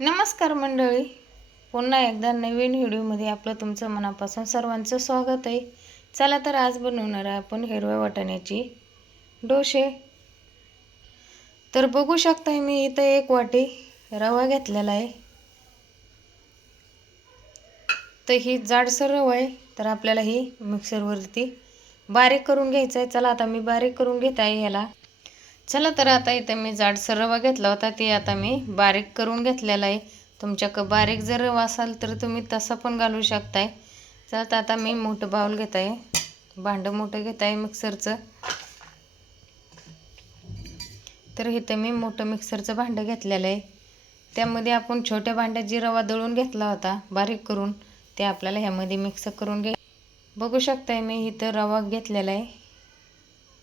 नमस्कार मंडळी. पुन्हा एकदा नवीन व्हिडिओमध्ये आपलं तुमचं मनापासून सर्वांचं स्वागत आहे. चला तर आज बनवणार आहे आपण हिरव्या वाटाण्याची डोसे. तर बघू शकता मी इथं एक वाटी रवा घेतलेला आहे. तर ही जाडसर रवा आहे. तर आपल्याला ही मिक्सरवरती बारीक करून घ्यायचं आहे. चला आता मी बारीक करून घेत आहे ह्याला. चला तर आता इथं मी जाडसर रवा घेतला होता ते आता मी बारीक करून घेतलेला आहे. तुमच्याकडं बारीक जर रवा असाल तर तुम्ही तसा पण घालू शकताय. चला तर आता मी मोठं बाऊल घेत आहे. भांडं मोठं घेत आहे मिक्सरचं. तर इथं मी मोठं मिक्सरचं भांडं घेतलेलं आहे. त्यामध्ये आपण छोट्या भांड्यात जी रवा दळून घेतला होता बारीक करून. ते आपल्याला ह्यामध्ये मिक्स करून घे बघू शकताय मी इथं रवा घेतलेला आहे.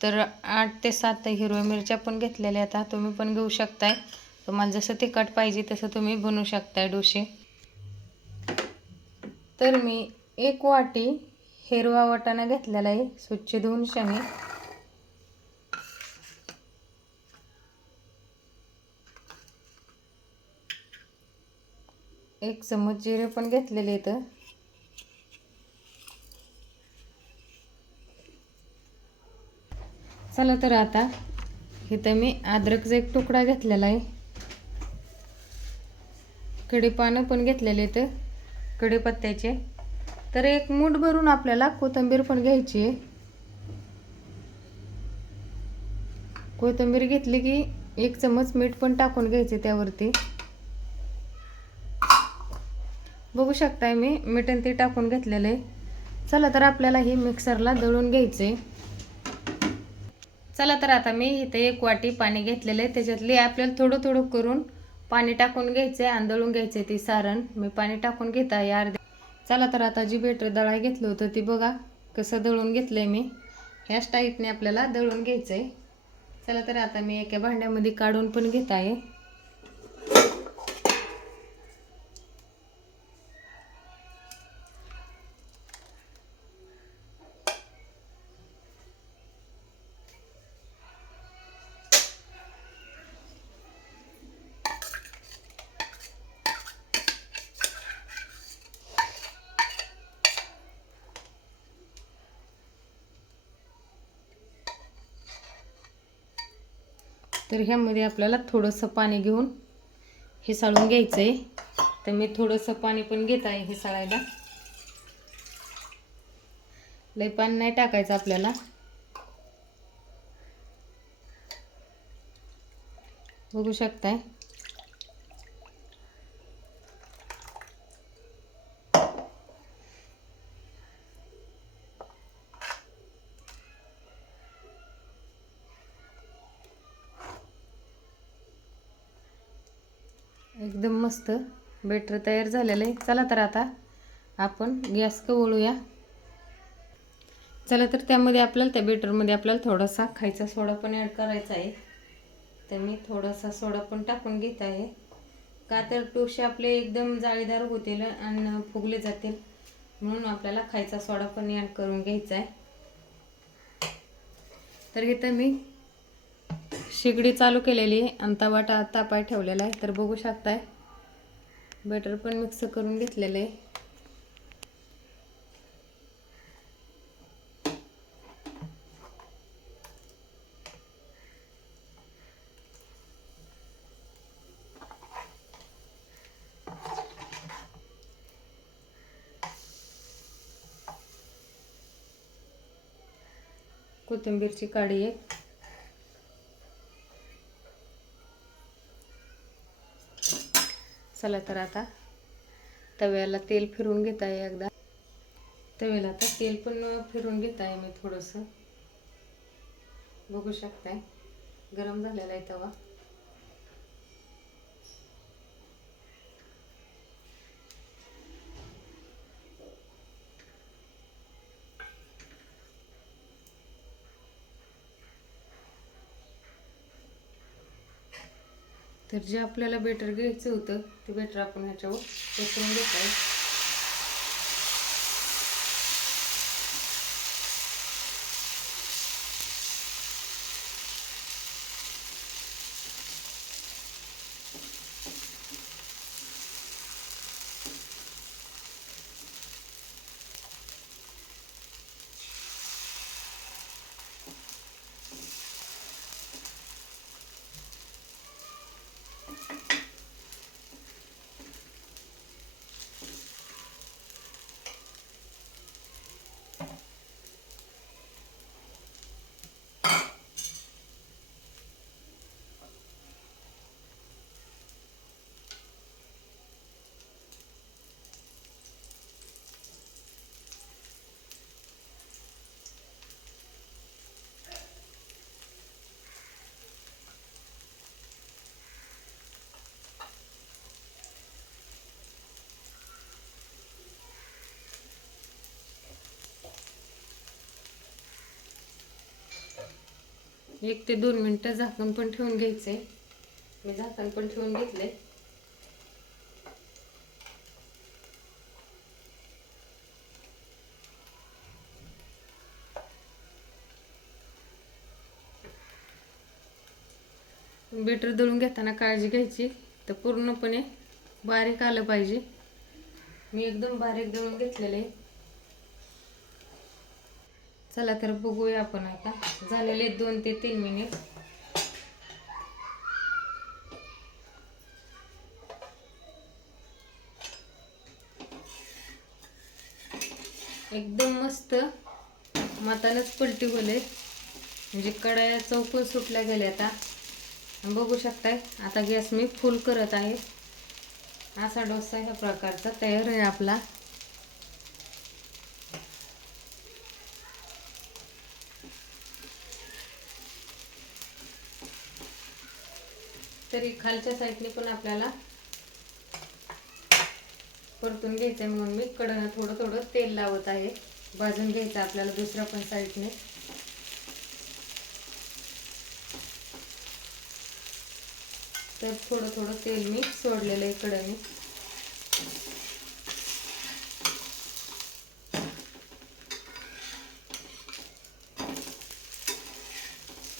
तर आठ ते सात हिरव्या मिरच्या पण घेतलेल्या आता तुम्ही पण घेऊ शकताय. तुम्हाला जसं तिखट पाहिजे तसं तुम्ही बनवू शकताय डोसे. तर मी एक वाटी हिरवा वाटाणा घेतलेला आहे स्वच्छ धुवून शाने. एक चमच जिरे पण घेतलेले इथं चला तर आता इथं मी अद्रकचा एक तुकडा घेतलेला आहे. कढीपानं पण घेतलेले आहेत कडीपत्त्याचे तर एक मूठ भरून आपल्याला कोथिंबीर पण घ्यायची आहे. कोथिंबीर घेतली की एक चमच मीठ पण टाकून घ्यायचे त्यावरती. बघू शकताय मी मीठ आणि ते टाकून घेतलेलं आहे. चला तर आपल्याला हे मिक्सरला दळून घ्यायचं आहे चला तर आता मी इथे एक वाटी पाणी घेतलेलं आहे. त्याच्यातली आपल्याला थोडं थोडं करून पाणी टाकून घ्यायचं आहे आंदळून घ्यायचं आहे ती सारण. मी पाणी टाकून घेत आहे अर्धे. चला तर आता जी बेटर दळा घेतलं होतं ती बघा कसं दळून घेतलं आहे मी. ह्याच टाईपने आपल्याला दळून घ्यायचं आहे चला तर आता मी एका भांड्यामध्ये काढून पण घेत आहे. तर ह्यामध्ये आपल्याला थोडंसं पाणी घेऊन हे साळून घ्यायचं आहे तर मी थोडंसं पाणी पण घेत आहे हे साळायला. लई पाणी नाही टाकायचं आपल्याला. बघू शकताय एकदम मस्त. बेटर तयार झालेलं आहे. चला तर आता आपण गॅस कवळूया चला तर त्यामध्ये आपल्याला त्या बेटरमध्ये आपल्याला थोडासा खायचा सोडा पण ॲड करायचा आहे. तर मी थोडासा सोडा पण टाकून घेत आहे. का तर टोशे आपले एकदम जाळीदार होतील आणि फुगले जातील. म्हणून आपल्याला खायचा सोडा पण ॲड करून घ्यायचा आहे. तर इथं मी शेगडी चालू केलेली आहे. आणि तवा टा तापाय ठेवलेला आहे. तर बघू शकताय. बटर पण मिक्स करून घेतलेलं आहे. कोथिंबीरची काडी एक. चला तर आता तव्याला तेल फिरून घेत आहे एकदा. तव्याला आता तेल पण फिरून घेत आहे मी थोडंसं. बघू शकताय. गरम झालेला आहे तवा. तर जे आपल्याला बेटर घ्यायचं होतं ते बेटर आपण ह्याच्यावर पसरून घेत आहे एक ते दोन मिनटं झाकण पण ठेवून आहे मी झाकण पण ठेवून घेतले बेटर दळून घेताना काळजी घ्यायची. तर पूर्णपणे बारीक आलं पाहिजे. मी एकदम बारीक दळून घेतलेले चला तर बघूया आपण आता. झालेले दोन ते तीन मिनिट एकदम मस्त मतानच पलटी होले म्हणजे कडाया चौकून सुटल्या गेल्या आता. बघू शकताय आता गॅस मी फुल करत आहे. असा डोसा ह्या प्रकारचा तयार आहे आपला. तरी खालच्या साईडने पण आपल्याला परतून घ्यायचं आहे म्हणून मी. कडनं थोडं थोडं तेल लावत आहे. भाजून घ्यायचं आपल्याला दुसऱ्या पण साईडने. तर थोडं थोडं तेल मी सोडलेलं आहे कडेने.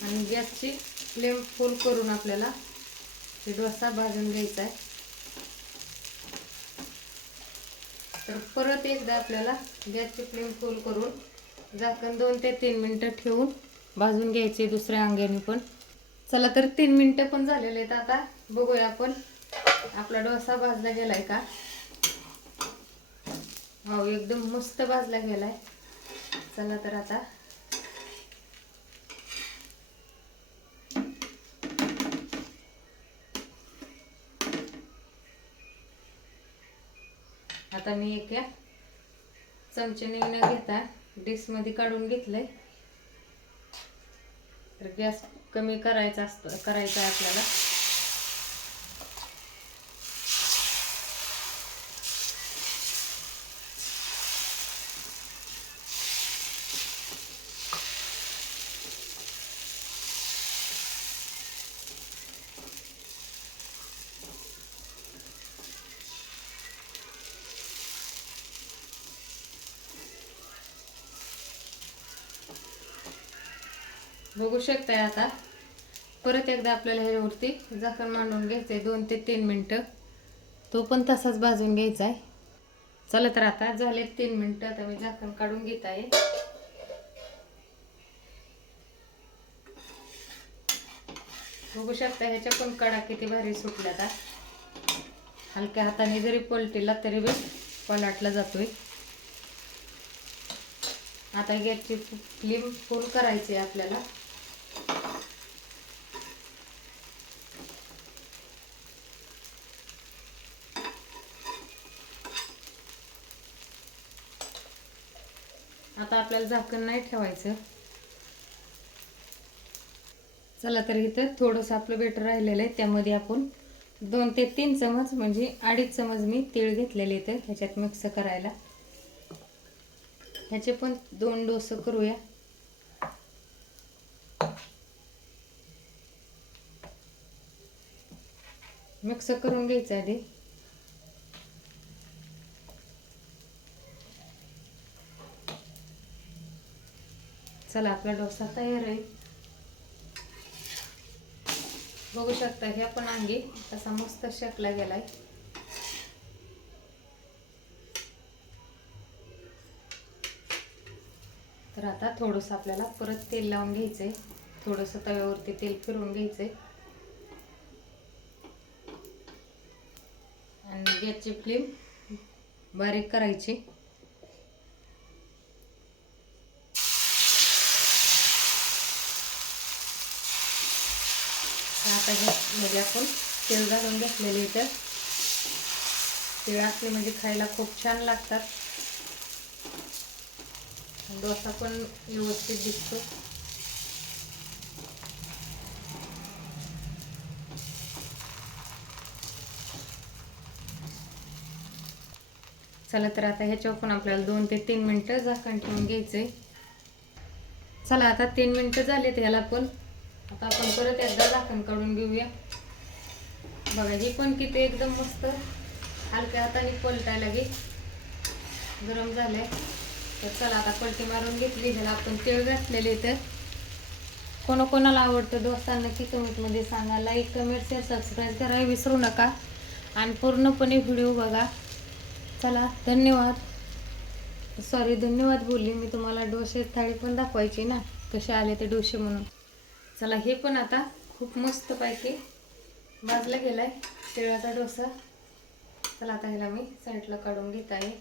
आणि गॅसची फ्लेम फुल करून आपल्याला हे डोसा भाजून घ्यायचा आहे. तर परत एकदा आपल्याला गॅसची फ्लेम फुल करून झाकण दोन ते तीन मिनटं ठेवून भाजून घ्यायचे दुसऱ्या अंग्याने पण. चला तर तीन मिनटं पण झालेले आहेत आता. बघूया आपण आपला डोसा भाजला गेलाय का? हो एकदम मस्त भाजला गेलाय. चला तर आता आता मी एका चमच्याने न घेता. डिशमध्ये काढून घेतलंय. तर गॅस कमी करायचा असतो करायचा आहे आपल्याला. बघू शकताय आता. परत एकदा आपल्याला ह्याच्यावरती झाकण मांडून घ्यायचं आहे दोन ते तीन मिनटं. तो पण तसाच भाजून घ्यायचा आहे चला तर आता झाले तीन मिनटं. आता मी झाकण काढून घेत आहे बघू शकता ह्याच्या पण कडा किती भारी सुटल्या आता हलक्या हाताने जरी पलटीला तरी बी पलाटला जातोय. आता गॅसची फ्लेम फुल करायची आहे आपल्याला आता आपल्याला झाकण नाही ठेवायचं. चला तर इथं थोडंसं आपलं बेटर राहिलेलं आहे त्यामध्ये आपण दोन ते तीन चमच म्हणजे अडीच चमच मी तीळ घेतलेले इथं ह्याच्यात मिक्स करायला. ह्याचे पण दोन डोस करूया. मिक्स करून घ्यायचं आधी. चला आपला डोसा तयार आहे. बघू शकता ह्या पण अंगी तसा मस्त शेकला गेलाय. तर आता थोडंसं आपल्याला परत तेल लावून घ्यायचंय. थोडंसं तव्यावरती तेल फिरवून घ्यायचंय. आणि गॅसची फ्लेम बारीक करायची. आता ह्यामध्ये आपण. तेल घालून घेतलेले इथं. तिळ असले म्हणजे खायला खूप छान लागतात. डोसा पण व्यवस्थित दिसतो. चला तर आता ह्याच्यावर पण आपल्याला दोन ते तीन मिनटं झाकण ठेवून घ्यायचंय. चला आता तीन मिनटं झाले त्याला पण. आता आपण परत एकदा झाकण काढून घेऊया. बघा ही पण किती एकदम मस्त. हलक्या हाताने पलटायला घे. गरम झालंय. तर चला आता पलटी मारून घेतली. ह्याला आपण तेल घातलेले तर. कोणाकोणाला आवडतं दोस्तांना नक्की कमेंटमध्ये सांगा. लाईक कमेंट शेअर सबस्क्राईब करायला विसरू नका. आणि पूर्णपणे व्हिडिओ बघा. चला धन्यवाद. सॉरी धन्यवाद बोलली मी. तुम्हाला डोसे थाळी पण दाखवायची ना. कसे आले ते डोसे म्हणून. चला हे पण आता खूप मस्त पैकी भाजला गेलाय. तिळाचा डोसा. चला आता ह्याला मी साईडला काढून घेत आहे.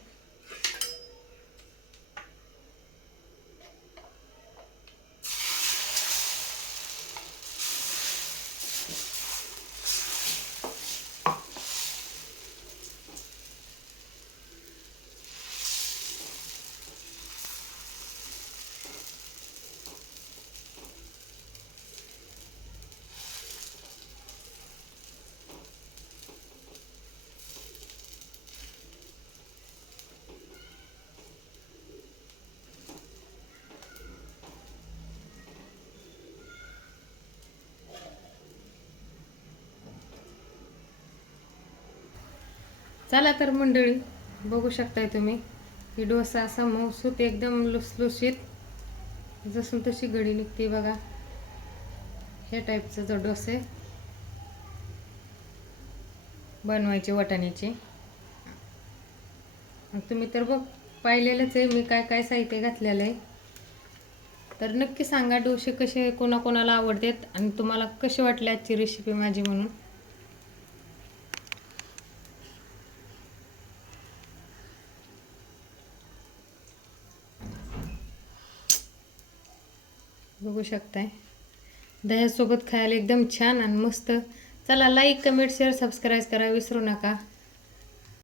चला तर मंडळी बघू शकताय तुम्ही ही डोसा असा मऊसूत एकदम लुसलुशीत जसून तशी गडी निघते बघा. ह्या टाईपचा जो डोसा आहे बनवायचे वाटाण्याचे. तुम्ही तर बघ पाहिलेलंच आहे मी काय काय साहित्य घातलेलं आहे. तर नक्की सांगा डोसे कसे कोणाकोणाला आवडतात आणि तुम्हाला कशी वाटले आजची रेसिपी माझी म्हणून. बघू शकताय. दह्यासोबत खायला एकदम छान आणि मस्त. चला लाईक कमेंट शेअर सबस्क्राईब करा विसरू नका.